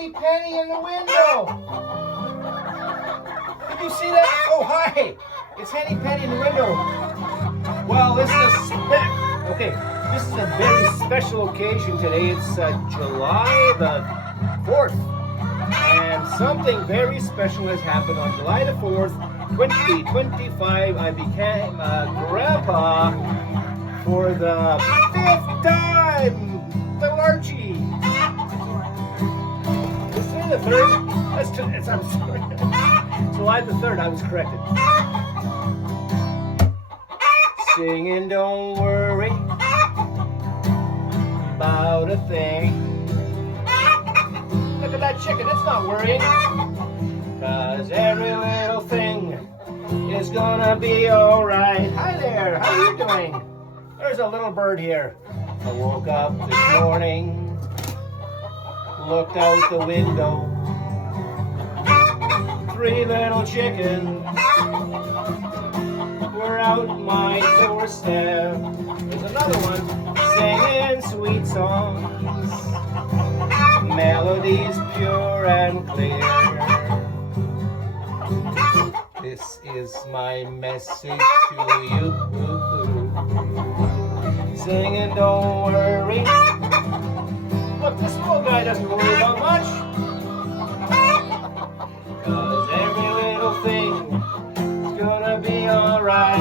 Henny Penny in the window. Did you see that? Oh, hi. It's Henny Penny in the window. Well, this is this is a very special occasion today. It's July the 4th. And something very special has happened on July the 4th, 2025. I became a grandpa for the 5th time. Little Archie. Is today the 3rd? I'm sorry. July the 3rd, I was corrected. Singing, don't worry about a thing. Look at that chicken, it's not worrying. 'Cause every little thing is gonna be alright. Hi there, how are you doing? There's a little bird here. I woke up this morning, looked out the window. 3 little chickens were out my doorstep. There's another one singing sweet songs, melodies pure and clear. This is my message to you. Singing, don't worry. Look, this little guy doesn't worry about much. 'Cause every little thing is gonna be alright.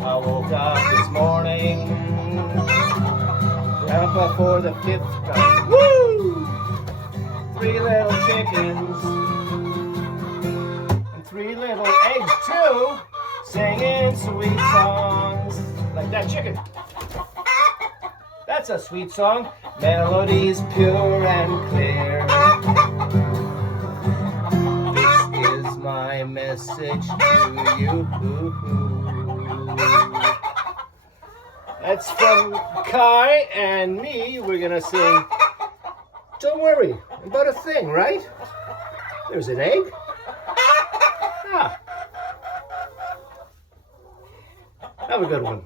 I woke up this morning, Grandpa for the 5th time. Woo! 3 little chickens and 3 little eggs too, singing sweet songs like that chicken. That's a sweet song. Melodies pure and clear. This is my message to you. That's from Kai and me. We're gonna sing Don't Worry About a Thing, right? There's an egg. Ah. Have a good one.